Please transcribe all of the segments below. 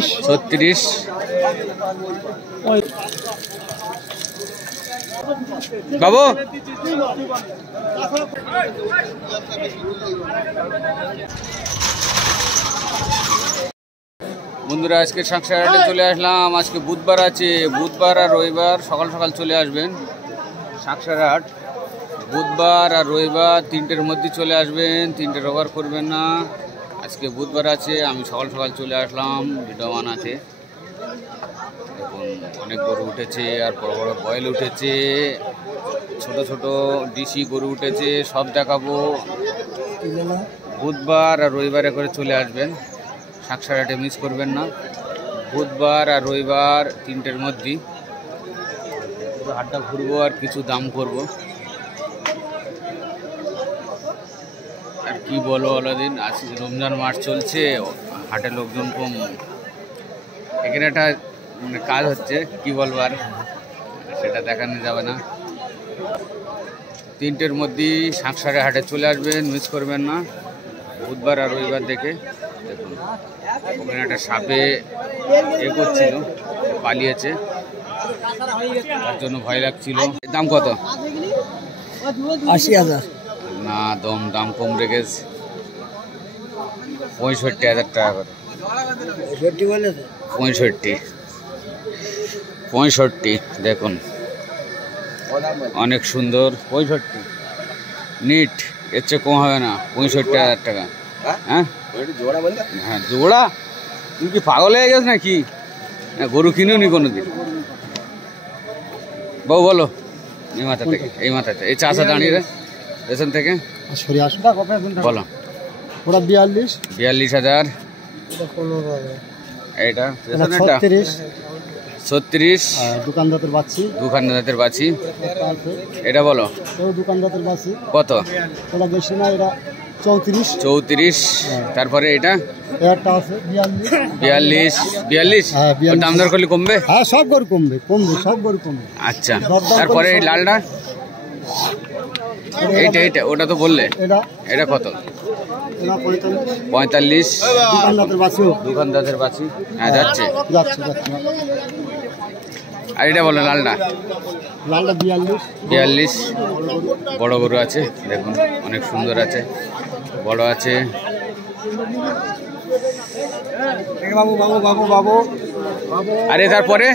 36 বাবু বন্ধুরা আজকে সাংসারহাটে চলে আসলাম। আজকে বুধবার আছে, বুধবার আর রবিবার সকাল সকাল চলে আসবেন সাংসারহাট। বুধবার আর রবিবার 3টের মধ্যে চলে আসবেন, 3টে ওভার করবেন না। আজকে বুধবার আছে, আমি সকাল সকাল চলে আসলাম ভিডিও বানাতে। দেখুন অনেক গরু উঠেছে আর বড় বড় বয়েল উঠেছে, ছোট ছোট ডিসি গরু উঠেছে, সব দেখাবো। বুধবার আর রবিবারে করে চলে আসবেন সাংসারহাটে, মিস করবেন না। বুধবার আর রবিবার 3টের মধ্যে পুরো হাটটা ঘুরবো আর কিছু দাম করব। আর কি বলো আলাদিন, আজকে রমজান মাস চলছে, হাটে লোকজন কম। এখানে একটা মানে কাজ হচ্ছে, কি বলবো আর সেটা দেখানো যাবে না। 3টের মধ্যেই সাংসারের হাটে চলে আসবেন, মিস করবেন না। বুধবার আর রবিবার দেখে। দেখুন ওখানে একটা সাপে করছিল, পালিয়েছে, তার জন্য ভয় লাগছিল। দাম কত? 80,000 না, দাম কম রেখেছে, 65,000 টাকা করে। 65 দেখুন অনেক সুন্দর। 65 নিট, এর চেয়ে কম হবে না। 65,000 টাকা। হ্যাঁ হ্যাঁ জোড়া? তুমি কি পাগল হয়ে গেছ নাকি? গরু কিনেও নি কোনোদিন। বাবু বলো, এই মাথা থেকে, এই মাথাতে, এই চাষা দাঁড়িয়ে পেছন থেকে বলো। ওরা 42,000। এইটা 36। দোকানদারের বাছি। এটা বলো দোকানদারের বাছি কত? ওরা বেশি না, এরা 34। তারপরে এটা একটা আছে 42। দাম দর করলে কমবে? হ্যাঁ, সব গরু কমবে, সব গরু কমবে। আচ্ছা, তারপরে এই লালটা, এইটা ওটা তো বললে, এটা কত? 45। দোকানদারের বাছি। হ্যাঁ যাচ্ছে। আর এটা বলো লালটা? 42। বড় গরু আছে, দেখুন অনেক সুন্দর আছে, বড় আছে। আরে তারপরে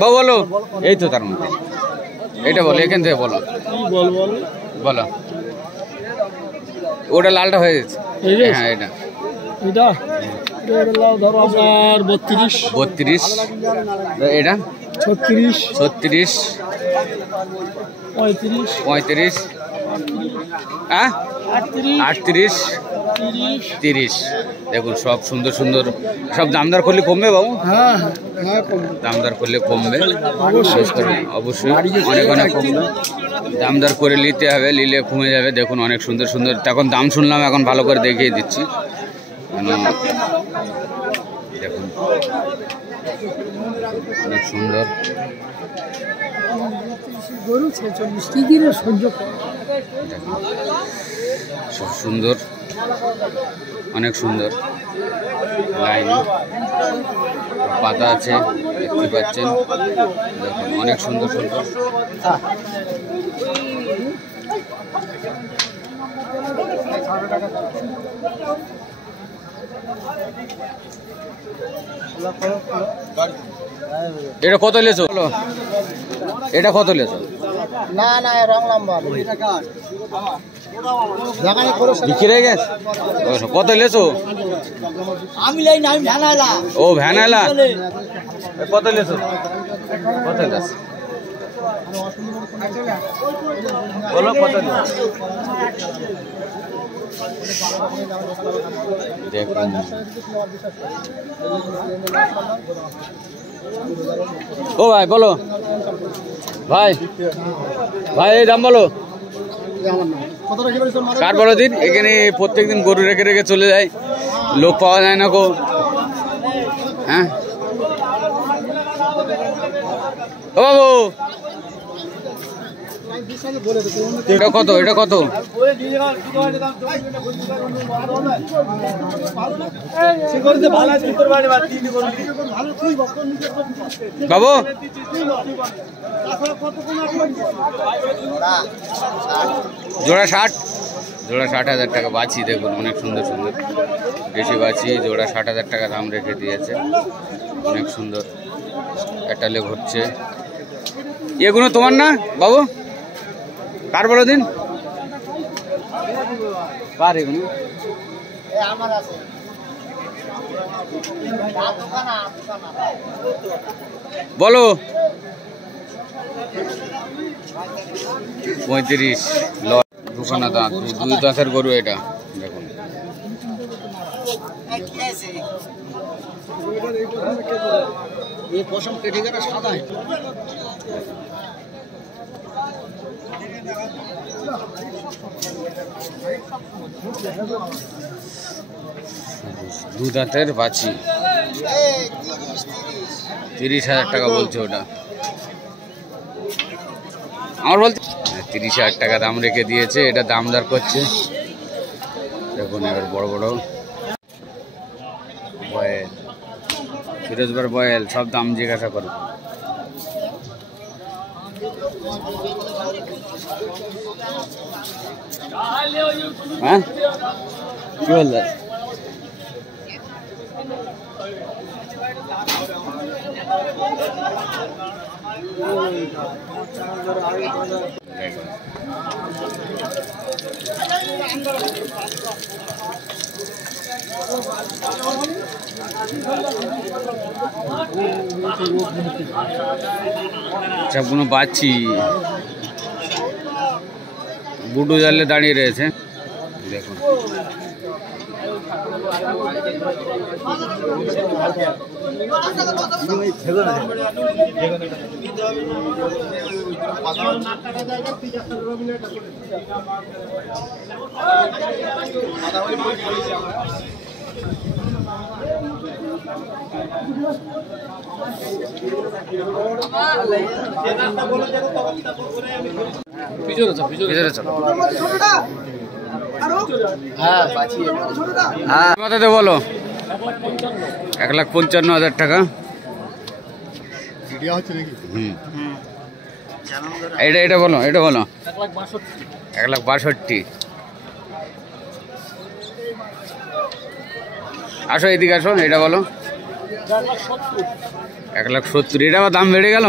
বাবু বলো, এই তো তার মধ্যে এটা বলো, এখান থেকে বলো বলো। ওটা লালটা হয়ে গেছে। হ্যাঁ এটা ধরো আপনার 32। এটা 36। 35। হ্যাঁ 38। 30। দেখুন সব সুন্দর সুন্দর, সব দামদার করলে কমবে বাবু? হ্যাঁ, দামদার করলে কমবে অবশ্যই, অনেক কমবে। দামদার করে নিতে হবে, নিলে কমে যাবে। দেখুন অনেক সুন্দর সুন্দর, তখন দাম শুনলাম, এখন ভালো করে দেখিয়ে দিচ্ছি। দেখুন অনেক সুন্দর সব সুন্দর, অনেক সুন্দর লাইন পাতা আছে, দেখতে পাচ্ছেন। দেখুন অনেক সুন্দর সুন্দর। এটা কত লেছো? এটা কত লেছো? না রং নাম্বার বিক্রি হয়ে গেছে। কত লেছো? আমি লাই না, আমি ভ্যানালা। ও ভ্যানালা, কত লেছো? কত লেছো বলো, কত? দেখুন ও ভাই বলো, ভাই এই দাম বলো। কার বড় দিন? এখানে প্রত্যেকদিন গরু রেখে রেখে চলে যায়, লোক পাওয়া যায় না গো। হ্যাঁ ও বাবু এটা কত, এটা কত? বাবু জোড়া 60, জোড়া 60,000 টাকা। বাছি দেখুন অনেক সুন্দর সুন্দর দেশি বাছি, জোড়া 60,000 টাকা দাম রেখে দিয়েছে, অনেক সুন্দর এটালে ঘুরছে। এগুলো তোমার না বাবু? কার বলো দিন, কার এগুলো? বলো 35 দুখানা দাঁত, 2 দাঁতের গরু এটা দেখুন। দু দাঁতের বাছি, 30,000 টাকা বলছে ওটা। আমার বলতে 30,000 টাকা দাম রেখে দিয়েছে, এটা দাম দর করছে দেখুন। এবার বড় বড় বয়েল, ফিরোজবার বয়েল, সব দাম জিজ্ঞাসা করো। হ্যাঁ কি বললে? সবগুলো বাচ্চি বুডু জালে দাঁড়িয়ে রয়েছে দেখুন। বলো 1,55,000 টাকা। এটা এটা বলো, এটা বলো 1,62,000। আসো এদিকে আসো, এটা বলো 1,70,000। এটা আবার দাম বেড়ে গেল,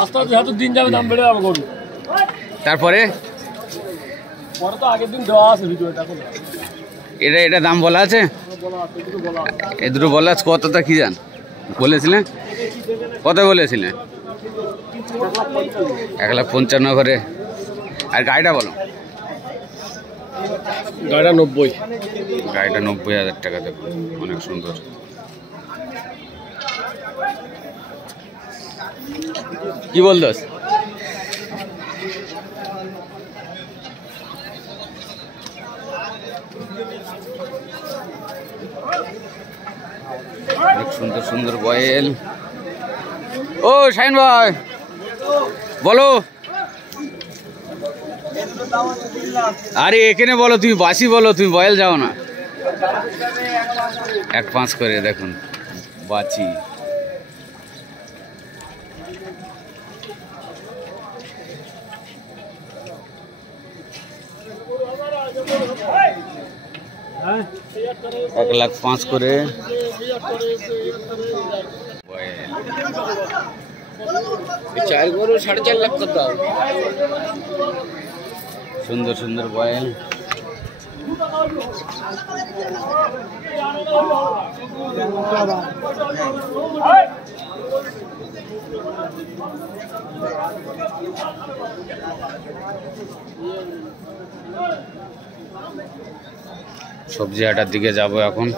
আস্তে আস্তে যত দিন যাবে দাম বেড়ে যাবে গরু। তারপরে পরে তো আগের দিন দেওয়া আছে ভিডিওটা। এটা এটা দাম বলা আছে, এ দুটো বলা আছে। কতটা কি জান বলেছিলেন, কত বলেছিলেন? 1,55,000 করে। আর গাড়িটা বলো? গাড়িটা 90। গাড়িটা 90,000 টাকা দেখুন, অনেক সুন্দর। কি বলদোস? অনেক সুন্দর সুন্দর বয়েল। ও শাইন ভাই বলো। আরে এখানে বলো, তুমি বাসি বলো, তুমি বয়েল যাও না। 1,5 করে দেখুন বাছি। হ্যাঁ 1,05,000 করে। চার গরু 4.5 লাখ কত? সুন্দর সুন্দর বয়েল। সবজি হাটার দিকে যাব এখন।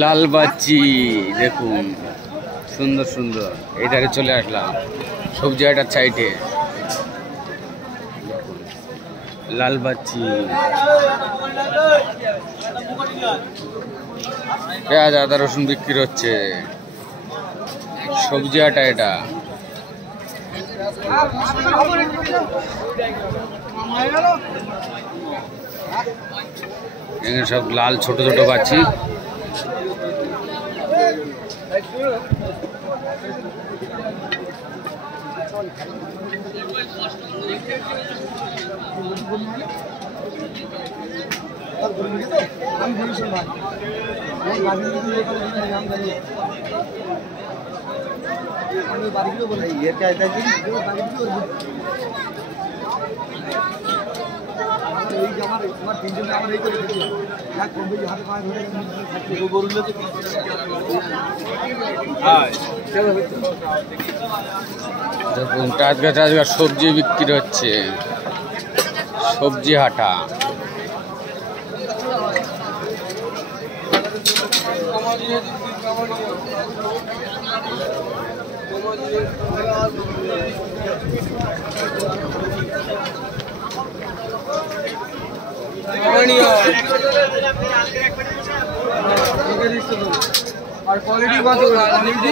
লাল বাচ্চি দেখুন, সুন্দর সুন্দর। এইটারে চলে আসলাম সবজি হাটার সাইডে। লাল বাচ্চি, পেঁয়াজ আদা রসুন বিক্রি হচ্ছে। সবজি হাটা এটা। এখানে সব লাল ছোট ছোট বাচ্চি। দেখুন টাটকা টাটকা সবজি বিক্রি হচ্ছে, সবজি হাটা। और क्वालिटी बात हो क्वालिटी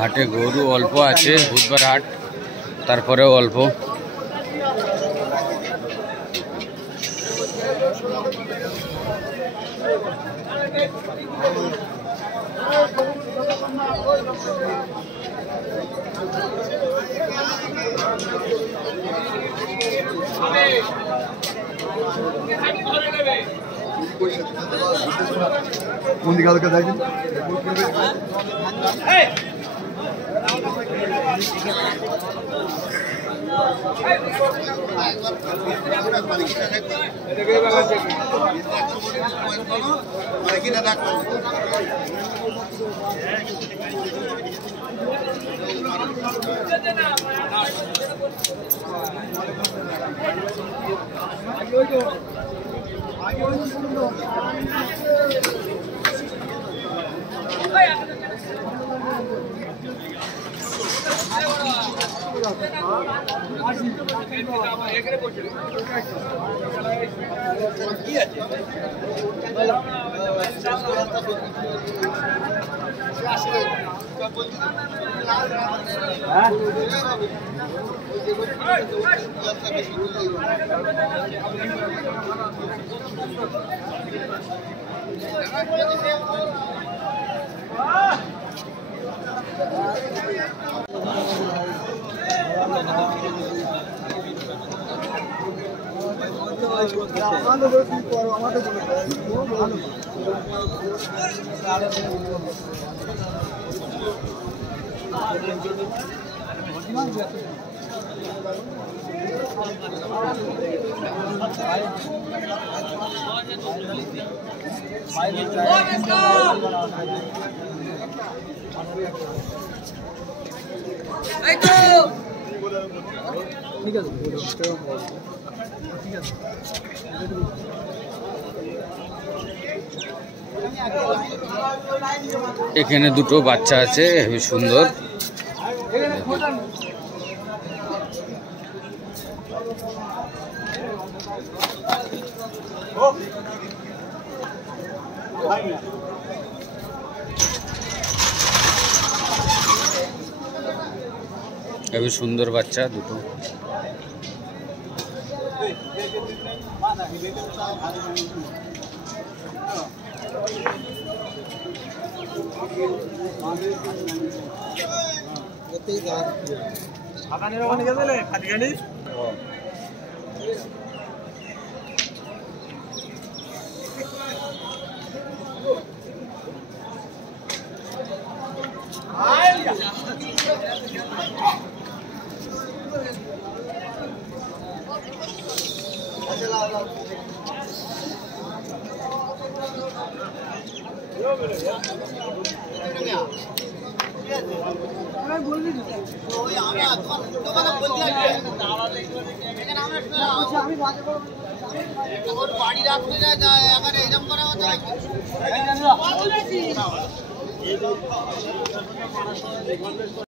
হাটে গরু অল্প আছে, বুধবার হাট, তারপরেও অল্প। কোন দিকে আলোকে দেখেন ঠিক আছে। এখানে দুটো বাচ্চা আছে, হেবি সুন্দর। হেবি সুন্দর বাচ্চা দুটো। বাড়ি রাখতে যায় এখন এইরকম করা হচ্ছে।